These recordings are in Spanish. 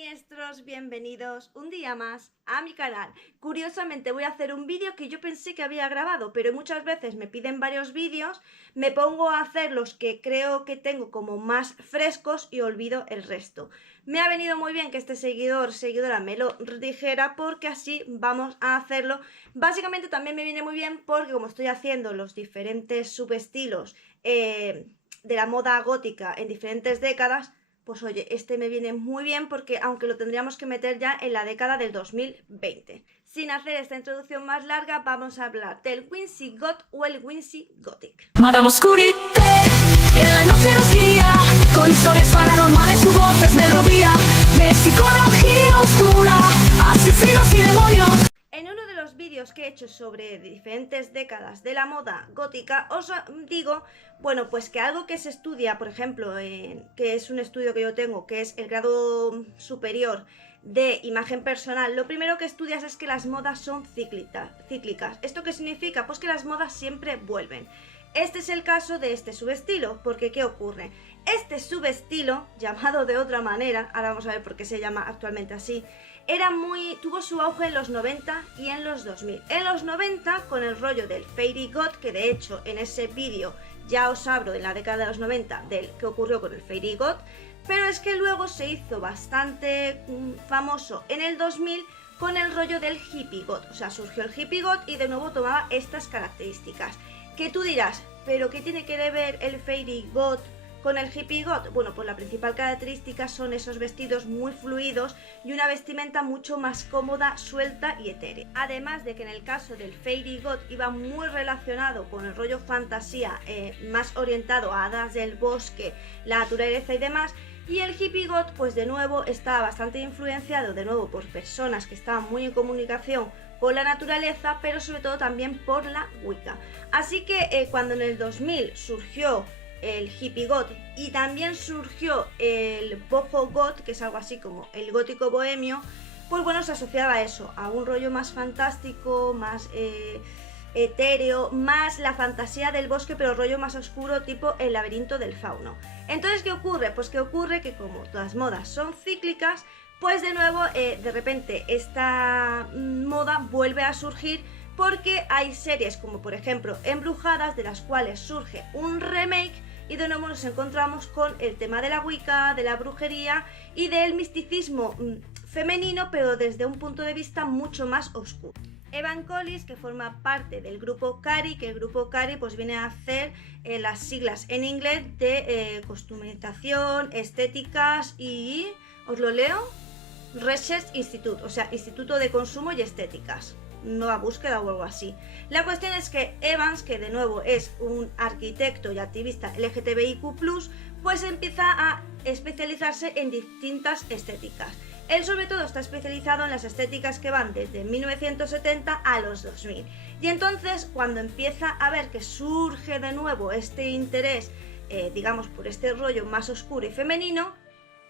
siniestros, bienvenidos un día más a mi canal. Curiosamente voy a hacer un vídeo que yo pensé que había grabado, pero muchas veces me piden varios vídeos, me pongo a hacer los que creo que tengo como más frescos y olvido el resto. Me ha venido muy bien que este seguidora me lo dijera porque así vamos a hacerlo. Básicamente también me viene muy bien porque como estoy haciendo los diferentes subestilos de la moda gótica en diferentes décadas, pues oye, este me viene muy bien porque aunque lo tendríamos que meter ya en la década del 2020. Sin hacer esta introducción más larga, vamos a hablar del Whimsy Goth o el Whimsy Gothic. Madame Oscurite, en la noche nos guía, con historias paranormales, su voz es melodía, de psicología oscura, asesinos y demonios. En uno de los vídeos que he hecho sobre diferentes décadas de la moda gótica, os digo, bueno, pues que algo que se estudia, por ejemplo, que es un estudio que yo tengo, que es el grado superior de imagen personal, lo primero que estudias es que las modas son cíclicas. ¿Esto qué significa? Pues que las modas siempre vuelven. Este es el caso de este subestilo, porque ¿qué ocurre? Este subestilo, llamado de otra manera, ahora vamos a ver por qué se llama actualmente así, tuvo su auge en los 90 y en los 2000. En los 90 con el rollo del Fairy Goth, que de hecho en ese vídeo ya os hablo de la década de los 90 del que ocurrió con el Fairy Goth, pero es que luego se hizo bastante famoso en el 2000 con el rollo del Hippie Goth. O sea, surgió el Hippie Goth y de nuevo tomaba estas características. Que tú dirás, ¿pero qué tiene que ver el Fairy Goth con el Hippie Goth? Bueno, pues la principal característica son esos vestidos muy fluidos y una vestimenta mucho más cómoda, suelta y etérea. Además de que en el caso del Fairy Goth iba muy relacionado con el rollo fantasía, más orientado a hadas del bosque, la naturaleza y demás. Y el Hippie Goth, pues de nuevo, está bastante influenciado de nuevo por personas que estaban muy en comunicación con la naturaleza, pero sobre todo también por la Wicca. Así que cuando en el 2000 surgió el Hippie Goth y también surgió el Boho Goth, que es algo así como el gótico bohemio, pues bueno, se asociaba a eso, a un rollo más fantástico, más etéreo, más la fantasía del bosque, pero rollo más oscuro, tipo el laberinto del fauno. Entonces, ¿qué ocurre? Pues que ocurre que como todas las modas son cíclicas, pues de nuevo, de repente, esta moda vuelve a surgir porque hay series como por ejemplo Embrujadas, de las cuales surge un remake y de nuevo nos encontramos con el tema de la Wicca, de la brujería y del misticismo femenino, pero desde un punto de vista mucho más oscuro. Evan Collis, que forma parte del grupo Cari, que el grupo Cari pues viene a hacer las siglas en inglés de costumización, estéticas y... ¿os lo leo? Research Institute, o sea, Instituto de Consumo y Estéticas. Nueva búsqueda o algo así. La cuestión es que Evans, que de nuevo es un arquitecto y activista LGTBIQ+, pues empieza a especializarse en distintas estéticas. Él sobre todo está especializado en las estéticas que van desde 1970 a los 2000. Y entonces cuando empieza a ver que surge de nuevo este interés, digamos por este rollo más oscuro y femenino,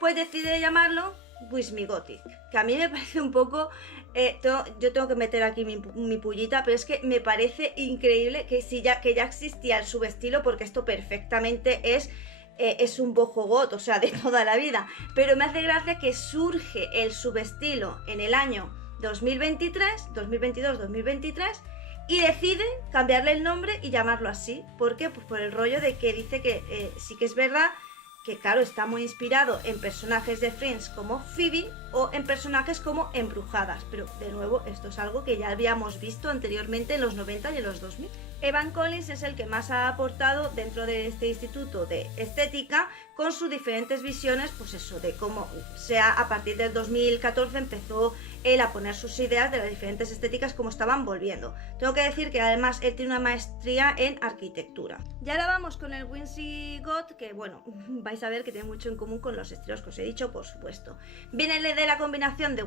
pues decide llamarlo Whimsy Gothic, que a mí me parece un poco, yo tengo que meter aquí mi pullita, pero es que me parece increíble que ya existía el subestilo, porque esto perfectamente es un boho goth, o sea, de toda la vida, pero me hace gracia que surge el subestilo en el año 2023, 2022-2023, y decide cambiarle el nombre y llamarlo así. ¿Por qué? Pues por el rollo de que dice que sí que es verdad que claro, está muy inspirado en personajes de Friends como Phoebe o en personajes como Embrujadas, pero de nuevo esto es algo que ya habíamos visto anteriormente en los 90 y en los 2000. Evan Collins es el que más ha aportado dentro de este instituto de estética con sus diferentes visiones, pues eso, de cómo sea a partir del 2014 empezó él a poner sus ideas de las diferentes estéticas como estaban volviendo. Tengo que decir que además él tiene una maestría en arquitectura. Y ahora vamos con el Whimsy Goth, que bueno, vais a ver que tiene mucho en común con los estilos que os he dicho, por supuesto. Viene de la combinación de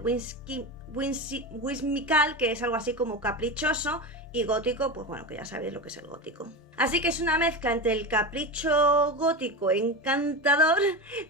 whimsical, que es algo así como caprichoso, y gótico, pues bueno, que ya sabéis lo que es el gótico. Así que es una mezcla entre el capricho gótico encantador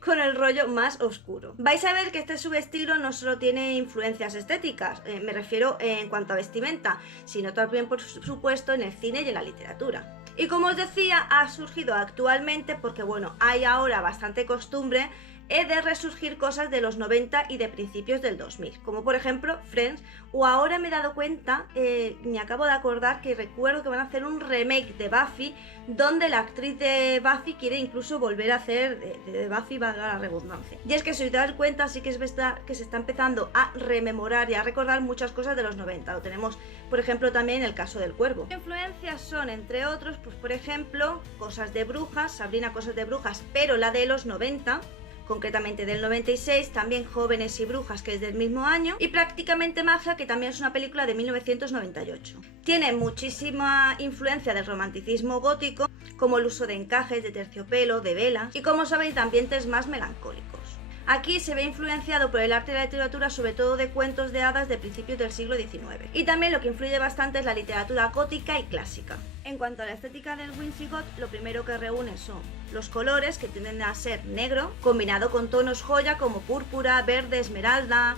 con el rollo más oscuro. Vais a ver que este subestilo no solo tiene influencias estéticas, me refiero en cuanto a vestimenta, sino también por supuesto en el cine y en la literatura. Y como os decía, ha surgido actualmente porque bueno, hay ahora bastante costumbre de resurgir cosas de los 90 y de principios del 2000, como por ejemplo Friends, o ahora me he dado cuenta, me acabo de acordar que recuerdo que van a hacer un remake de Buffy, donde la actriz de Buffy quiere incluso volver a hacer de Buffy, valga la redundancia. Y es que si te das cuenta, sí que es verdad que se está empezando a rememorar y a recordar muchas cosas de los 90. Lo tenemos, por ejemplo, también en el caso del Cuervo. Influencias son, entre otros, pues por ejemplo, Cosas de Brujas, Sabrina Cosas de Brujas, pero la de los 90, concretamente del 96, también Jóvenes y Brujas, que es del mismo año, y Prácticamente Magia, que también es una película de 1998. Tiene muchísima influencia del romanticismo gótico, como el uso de encajes, de terciopelo, de velas, y como sabéis, de ambientes más melancólicos. Aquí se ve influenciado por el arte y la literatura, sobre todo de cuentos de hadas de principios del siglo XIX. Y también lo que influye bastante es la literatura gótica y clásica. En cuanto a la estética del Wincigot, lo primero que reúne son los colores, que tienden a ser negro, combinado con tonos joya como púrpura, verde, esmeralda,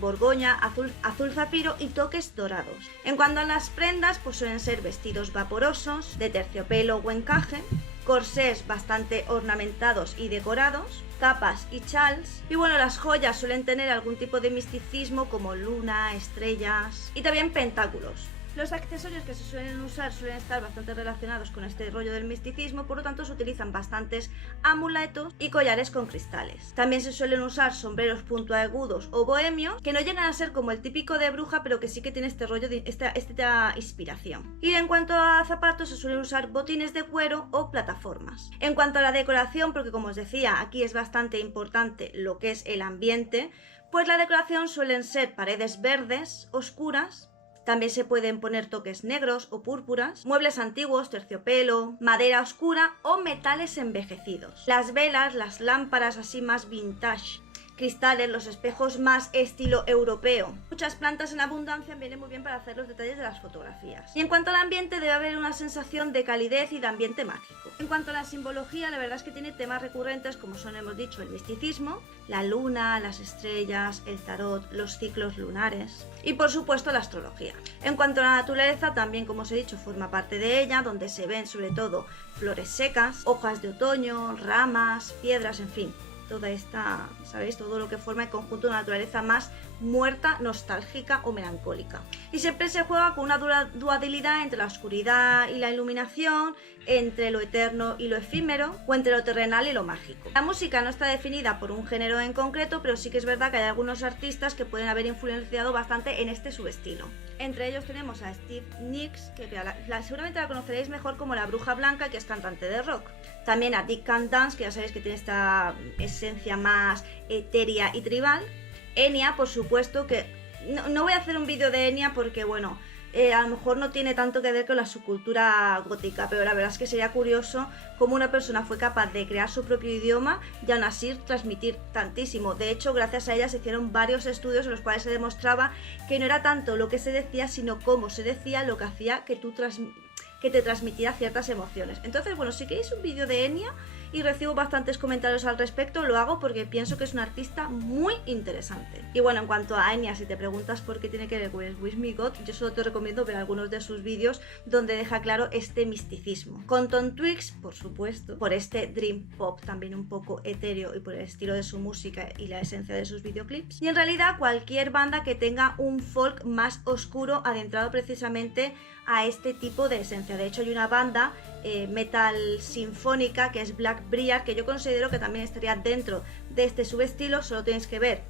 borgoña, azul zafiro y toques dorados. En cuanto a las prendas, pues suelen ser vestidos vaporosos, de terciopelo o encaje, corsés bastante ornamentados y decorados, capas y chals, y bueno, las joyas suelen tener algún tipo de misticismo como luna, estrellas y también pentáculos. Los accesorios que se suelen usar suelen estar bastante relacionados con este rollo del misticismo, por lo tanto se utilizan bastantes amuletos y collares con cristales. También se suelen usar sombreros puntiagudos o bohemios, que no llegan a ser como el típico de bruja, pero que sí que tiene este rollo de esta inspiración. Y en cuanto a zapatos, se suelen usar botines de cuero o plataformas. En cuanto a la decoración, porque como os decía, aquí es bastante importante lo que es el ambiente, pues la decoración suelen ser paredes verdes, oscuras. También se pueden poner toques negros o púrpuras, muebles antiguos, terciopelo, madera oscura o metales envejecidos. Las velas, las lámparas así más vintage, cristales, los espejos más estilo europeo. Muchas plantas en abundancia vienen muy bien para hacer los detalles de las fotografías. Y en cuanto al ambiente, debe haber una sensación de calidez y de ambiente mágico. En cuanto a la simbología, la verdad es que tiene temas recurrentes como son, hemos dicho, el misticismo, la luna, las estrellas, el tarot, los ciclos lunares y por supuesto la astrología. En cuanto a la naturaleza, también como os he dicho, forma parte de ella, donde se ven sobre todo flores secas, hojas de otoño, ramas, piedras, en fin. Toda esta, ¿sabéis? Todo lo que forma el conjunto de naturaleza más muerta, nostálgica o melancólica. Y siempre se juega con una dualidad entre la oscuridad y la iluminación, entre lo eterno y lo efímero, o entre lo terrenal y lo mágico. La música no está definida por un género en concreto, pero sí que es verdad que hay algunos artistas que pueden haber influenciado bastante en este subestilo. Entre ellos tenemos a Stevie Nicks, que seguramente la conoceréis mejor como la Bruja Blanca, que es cantante de rock. También a Dick Can Dance, que ya sabéis que tiene esta esencia más etérea y tribal. Enya, por supuesto, que no voy a hacer un vídeo de Enya porque, bueno, a lo mejor no tiene tanto que ver con la subcultura gótica, pero la verdad es que sería curioso cómo una persona fue capaz de crear su propio idioma y aún así transmitir tantísimo. De hecho, gracias a ella se hicieron varios estudios en los cuales se demostraba que no era tanto lo que se decía, sino cómo se decía lo que hacía que te transmitiera ciertas emociones. Entonces, bueno, si queréis un vídeo de Enya y recibo bastantes comentarios al respecto, lo hago porque pienso que es una artista muy interesante. Y bueno, en cuanto a Enya, si te preguntas por qué tiene que ver con el Winsmigot, yo solo te recomiendo ver algunos de sus vídeos donde deja claro este misticismo. Con Tom Twigs, por supuesto, por este dream pop también un poco etéreo y por el estilo de su música y la esencia de sus videoclips. Y en realidad cualquier banda que tenga un folk más oscuro adentrado precisamente a este tipo de esencia. De hecho, hay una banda metal sinfónica que es Blackbriar, que yo considero que también estaría dentro de este subestilo. Solo tenéis que ver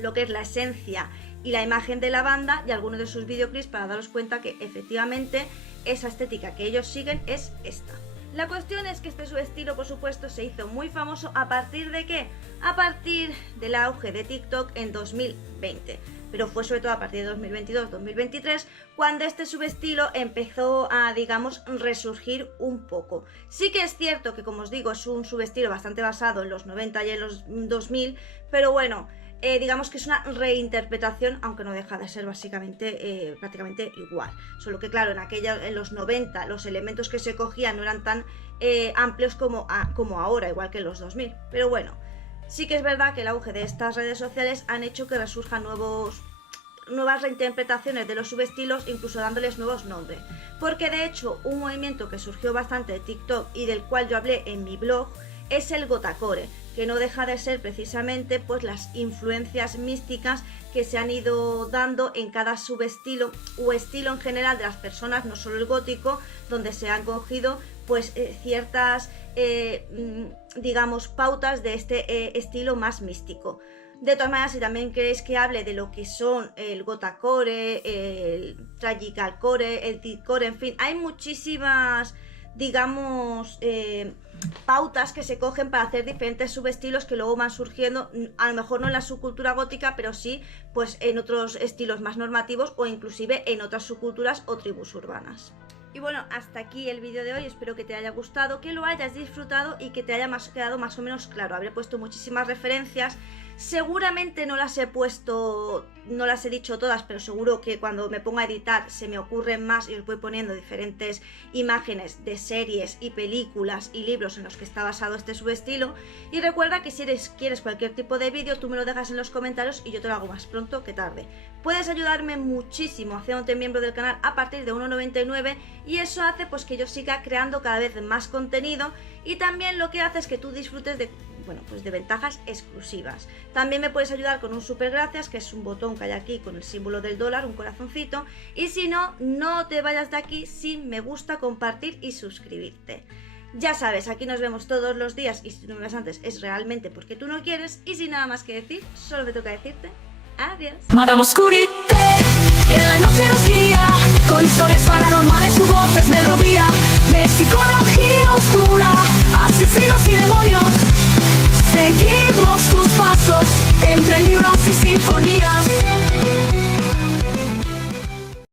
lo que es la esencia y la imagen de la banda y algunos de sus videoclips para daros cuenta que efectivamente esa estética que ellos siguen es esta. La cuestión es que este subestilo, por supuesto, se hizo muy famoso ¿a partir de qué? A partir del auge de TikTok en 2020. Pero fue sobre todo a partir de 2022-2023 cuando este subestilo empezó a, digamos, resurgir un poco. Sí que es cierto que, como os digo, es un subestilo bastante basado en los 90 y en los 2000, pero bueno, digamos que es una reinterpretación, aunque no deja de ser básicamente prácticamente igual. Solo que claro, en los 90 los elementos que se cogían no eran tan amplios como ahora, igual que en los 2000. Pero bueno, sí que es verdad que el auge de estas redes sociales han hecho que resurjan nuevas reinterpretaciones de los subestilos, incluso dándoles nuevos nombres. Porque de hecho, un movimiento que surgió bastante de TikTok y del cual yo hablé en mi blog es el Gotacore, que no deja de ser precisamente pues las influencias místicas que se han ido dando en cada subestilo o estilo en general de las personas, no solo el gótico, donde se han cogido pues ciertas digamos pautas de este estilo más místico. De todas maneras, si también queréis que hable de lo que son el gotacore, el tragicalcore, el deathcore, en fin, hay muchísimas, digamos, pautas que se cogen para hacer diferentes subestilos que luego van surgiendo, a lo mejor no en la subcultura gótica, pero sí pues en otros estilos más normativos o inclusive en otras subculturas o tribus urbanas. Y bueno, hasta aquí el vídeo de hoy, espero que te haya gustado, que lo hayas disfrutado y que te haya quedado más o menos claro. Habré puesto muchísimas referencias, seguramente no las he puesto, no las he dicho todas, pero seguro que cuando me ponga a editar se me ocurren más y os voy poniendo diferentes imágenes de series y películas y libros en los que está basado este subestilo. Y recuerda que si quieres cualquier tipo de vídeo, tú me lo dejas en los comentarios y yo te lo hago más pronto que tarde. Puedes ayudarme muchísimo haciéndote miembro del canal a partir de 1,99 y eso hace pues que yo siga creando cada vez más contenido y también lo que hace es que tú disfrutes de, bueno, pues de ventajas exclusivas. También me puedes ayudar con un super gracias, que es un botón que hay aquí con el símbolo del dólar, un corazoncito, y si no, no te vayas de aquí sin me gusta, compartir y suscribirte. Ya sabes, aquí nos vemos todos los días y si no me ves antes es realmente porque tú no quieres y sin nada más que decir, solo me toca decirte adiós. Madame Oscurité, en la noche nos guía, con historias paranormales, su voz es melodía, de psicología oscura, asesinos y demonios. Seguimos tus pasos entre libros y sinfonía.